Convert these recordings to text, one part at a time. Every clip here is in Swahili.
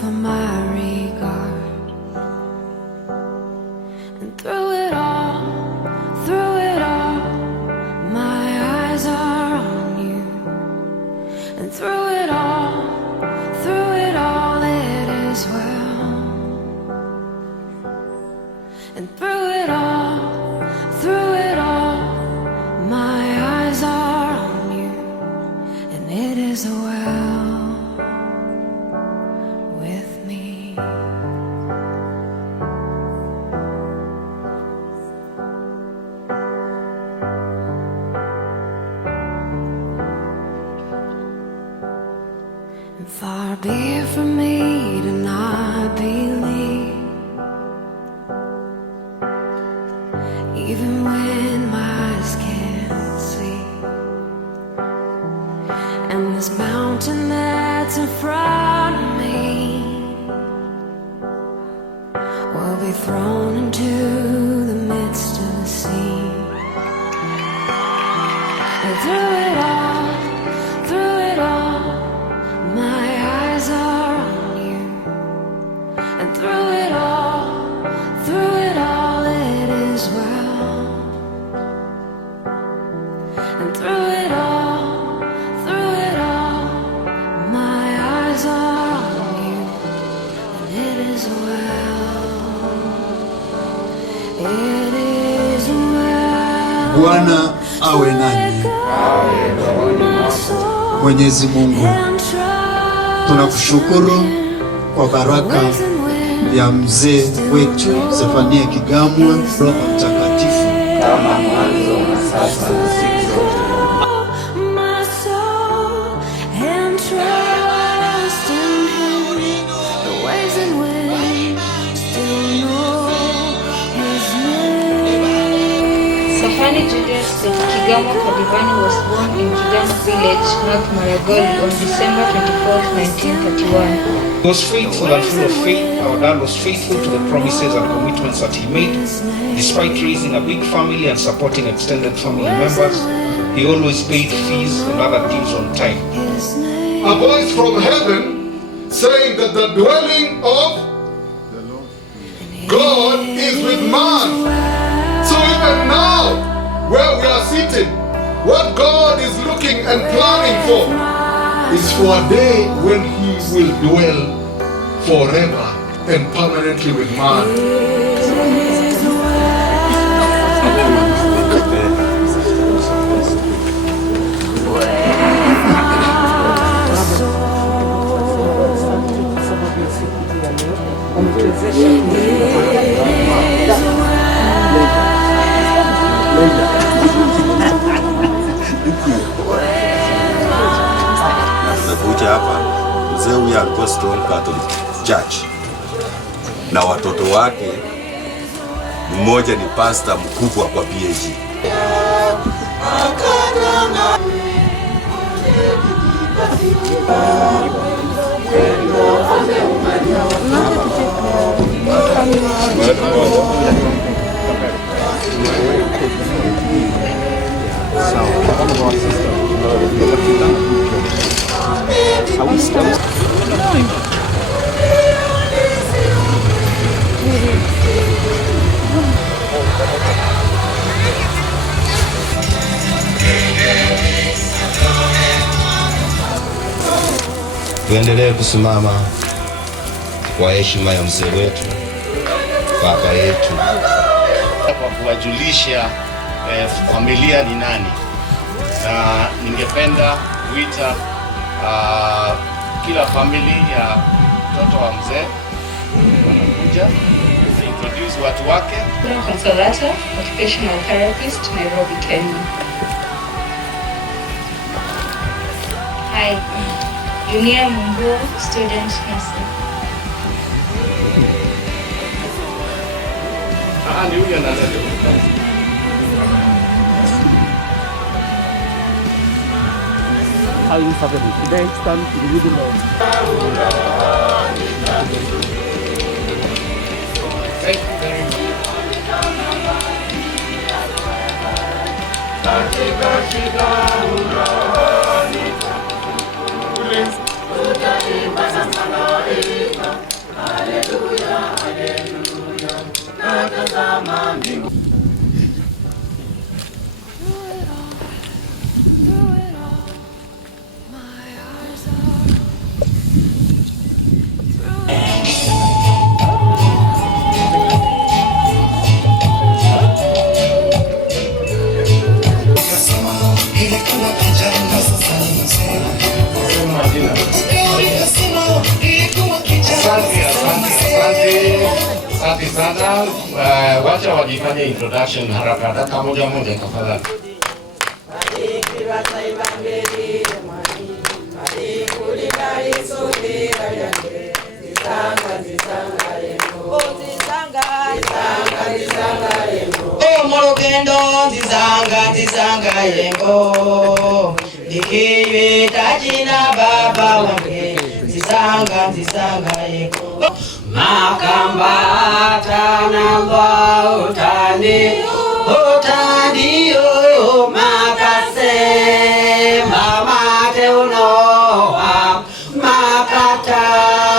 for my regard. And through it all, my eyes are on you. And through it all, it is well. And through it all, my eyes are on you. And it is well with me. And far be it from me to not believe, even when my eyes can't see. And this mountain that's in front of me will be thrown into the midst of the sea. And through it all, my eyes are on you. And through it all, it is well. And through it all, my eyes are on you. And it is well. It is well. Bwana awe nanyi. Mwenyezi Mungu, tunakushukuru kwa baraka ya mzee wetu Zefania Kigamwa, Roho Mtakatifu kama mwanzo na sasa na siku zote. Kigamwa Kadivani was born in Kigamwa village, North Maragoli on December 24, 1931. He was faithful and full of faith. Our dad was faithful to the promises and commitments that he made. Despite raising a big family and supporting extended family members, he always paid fees and other dues on time. A voice from heaven saying that the dwelling of God is with man. So even now, where we are seated, what God is looking and planning for is for a day when He will dwell forever and permanently with man. Tumekuja hapa, mzee huyu alikuwa strong Catholic Church na watoto wake, mmoja ni pastor mkubwa kwa PAG. Tuendelee kusimama kwa heshima ya mzee wetu, baba yetu, kwa kuwajulisha familia ni nani, na ningependa kuita kila familia ya mtoto wa mzee wanakuja introduce watu wake. Consolata, occupational therapist, Nairobi, Kenya. Hi, Junior Mumbo, student nursing. Ni huyu anazaliwa. How you family today stand in the middle of Thank you very much. sana. Wacha wajifanye introduction haraka haraka moja moja tafadhali. Morogendo nzizanga yengo nikiwe tajina baba wange nzizanga yengo makamba tanamba utani yo makase mama teunoa makatambo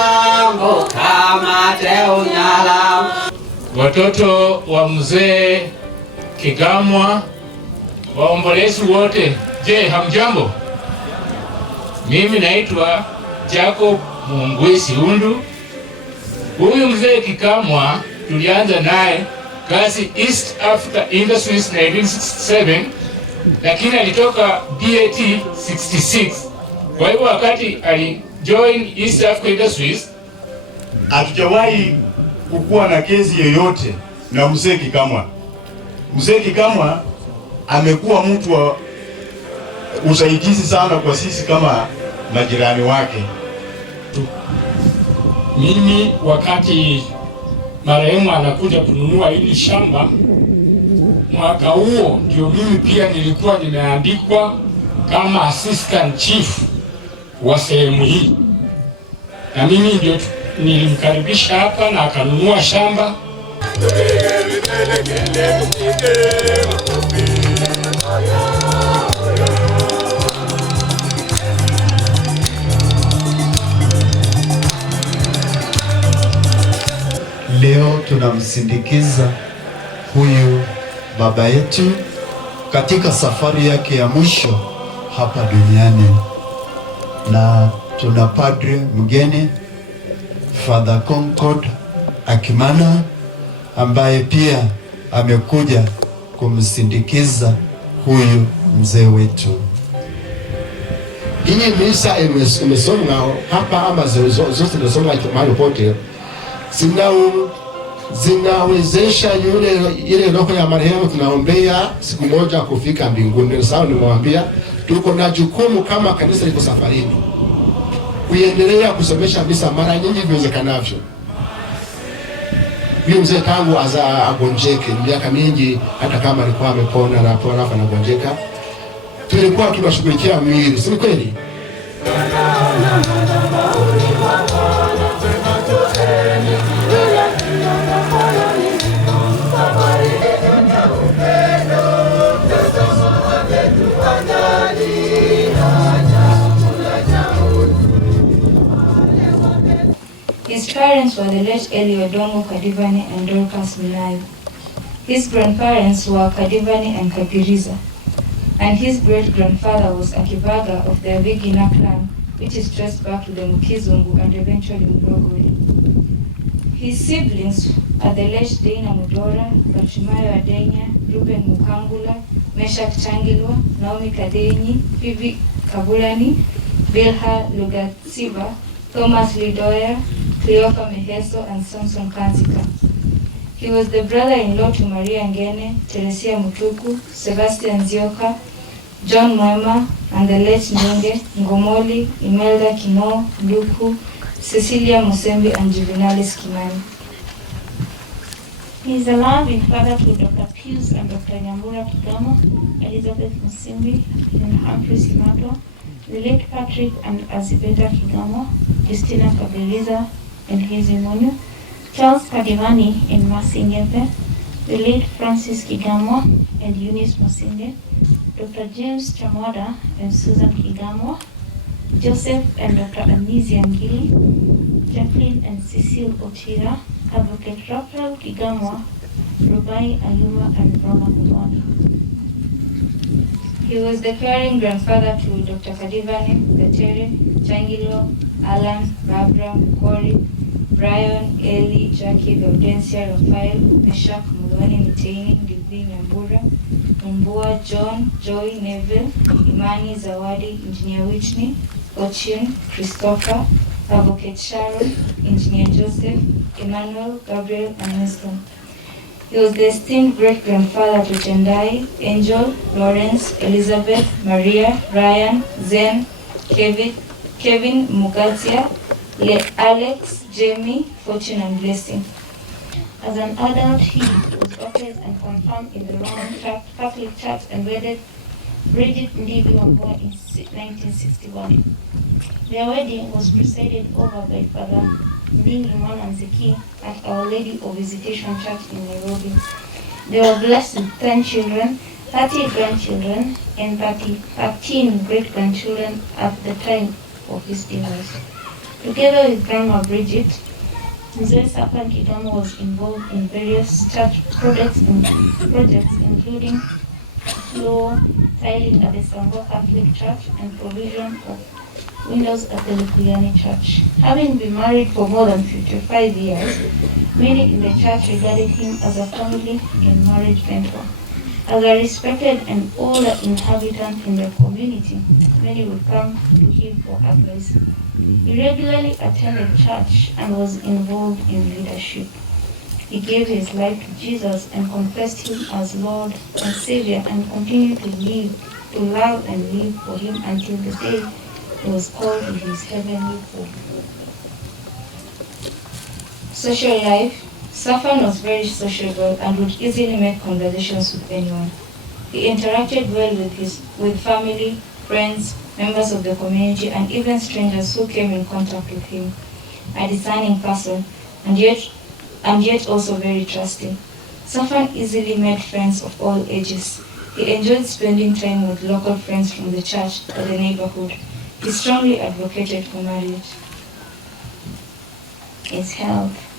kama teunyala. Watoto wa mzee Kigamwa, waombolezi wote, je, hamjambo? Mimi naitwa Jacob Mungwesi Undu. Huyu mzee Kigamwa tulianza naye kazi East Africa Industries 1967, lakini alitoka BAT 66. Kwa hivyo wakati alijoin East Africa Industries, hatujawahi kukuwa na kesi yoyote na mzee Kigamwa. Mzee Kigamwa amekuwa mtu wa usaidizi sana kwa sisi kama majirani wake. Mimi wakati marehemu anakuja kununua hili shamba, mwaka huo ndio mimi pia nilikuwa nimeandikwa kama assistant chief wa sehemu hii, na mimi ndio nilimkaribisha hapa na akanunua shamba. Leo tunamsindikiza huyu baba yetu katika safari yake ya mwisho hapa duniani, na tuna padre mgeni Father Concord Akimana ambaye pia amekuja kumsindikiza huyu mzee wetu. Hii misa imesomwa hapa ama zote zinasomwa mahali pote, zinawezesha ile roho ya marehemu tunaombea siku moja kufika mbinguni. Sawa, nimewambia tuko na jukumu kama kanisa liko safarini kuendelea kusomesha misa mara nyingi viwezekanavyo. Huyu mzee tangu agonjeke miaka mingi, hata kama alikuwa amepona na pona afa anagonjeka, tulikuwa tunashughulikia mwili, si kweli? His parents were the late Eli Odongo Kadivani and Dorcas Milayo. His grandparents were Kadivani and Kagiriza, and his great-grandfather was Akivaga of the Avigina clan, which is traced back to the Mukizungu and eventually Murogwe. His siblings are the late Dana Mudora, Bachumayo Adenya, Ruben Mukangula, Meshak Changilwa, Naomi Kadenyi, Phoebe Kabulani, Bilha Lugatsiva, Thomas Lidoya, Cleopa Meheso, and Samson Kanzika. He was the brother-in-law to Maria Ngene, Teresia Mutuku, Sebastian Zioka, John Mwema, and the late Nyenge, Ngomoli, Imelda Kino, Luku, Cecilia Musembi, and Juvenalis Kimani. He is a loving father to Dr. Pius and Dr. Nyambura Kigamwa, Elizabeth Musimbi, and Humphrey Simato, the late Patrick and Azibeta Kigamwa, Justina Kabiriza and Hizimunu, Charles Kadivani and Masingepe, the late Francis Kigamwa and Eunice Masinde, Dr. James Chamwada and Susan Kigamwa, Joseph and Dr. Anisia Ngili, Jacqueline and Cecile Ochira, Advocate Raphael Kigamwa, Rubai Ayuma, and Roma Kumwani. He was the caring grandfather to Dr. Kadivani, Gatere, Changilo, Alan, Barbara, Corey, Brian, Eli, Jackie, Gaudensia, Raphael, Meshak, Mulwani, Mitaini, Gilby, Nyambura, Mumbua, John, Joy, Neville, Imani, Zawadi, Engineer Whitney, Ochin, Christopher, Advocate Sharon, Engineer Joseph, Emmanuel, Gabriel, and Winston. He was the esteemed great-grandfather to Tendai, Angel, Lawrence, Elizabeth, Maria, Ryan, Zen, Kevin, Mugatia, Alex, Jamie, Fortune, and Blessing. As an adult, he was baptized and confirmed in the Roman Catholic Church and wedded Bridget Ndivi Wambua in 1961. Their wedding was presided over by Father Ndingi Mzee at Our Lady of Visitation Church in Nairobi. They were blessed with 10 children, 30 grandchildren, and 13 great-grandchildren at the time of his divorce. Together with Grandma Bridget, Mzee Sapan Kigamwa was involved in various church projects including floor tiling at the Sangwa Catholic Church and provision of windows at the Lukuyani Church. Having been married for more than 55 years, many in the church regarded him as a family and marriage mentor. As a respected and older inhabitant in the community, many would come to him for advice. He regularly attended church and was involved in leadership. He gave his life to Jesus and confessed him as Lord and Savior and continued to love and live for him until the day he was called to his heavenly home. Social life. Safan was very sociable and would easily make conversations with anyone. He interacted well with family, friends, members of the community, and even strangers who came in contact with him. A discerning person, and yet also very trusting. Safan easily made friends of all ages. He enjoyed spending time with local friends from the church or the neighborhood. He strongly advocated for marriage. His health.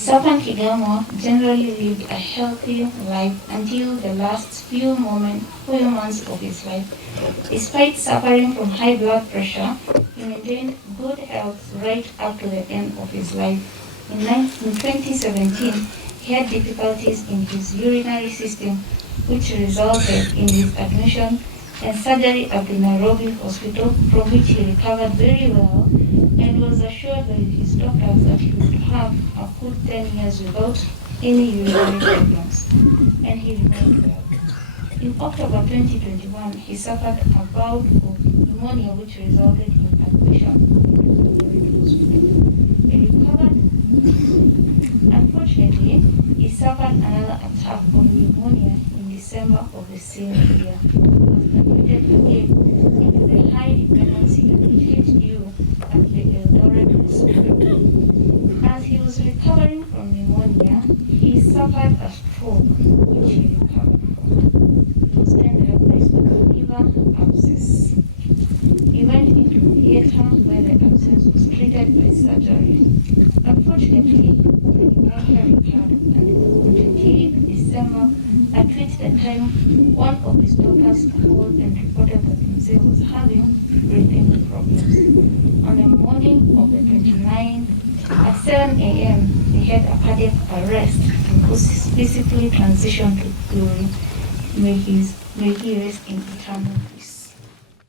Sapan Kigamwa generally lived a healthy life until the last few months of his life. Despite suffering from high blood pressure, he maintained good health right up to the end of his life. In 2017, he had difficulties in his urinary system, which resulted in his admission and surgery at the Nairobi hospital, from which he recovered very well and was assured by his doctors that he would have a good 10 years without any urinary problems, and he remained well. In October 2021, he suffered a bout of pneumonia which resulted in admission to the hospital. He recovered. Unfortunately, he suffered another attack of pneumonia in December of the same year. He was admitted again into the high dependency unit HDU at the Eldoret Hospital. As he was recovering from pneumonia, he suffered a stroke, which he recovered from. He was then diagnosed with a liver abscess. He went into theater where the abscess was treated by surgery. Unfortunately, the pneumonia recurred, and on 28th December, at which the time one of his doctors called and reported that Mzee was having breathing problems. On the morning of the 29th, at 7 a.m., he had a cardiac arrest and was physically transitioned to glory. May he rest in eternal peace.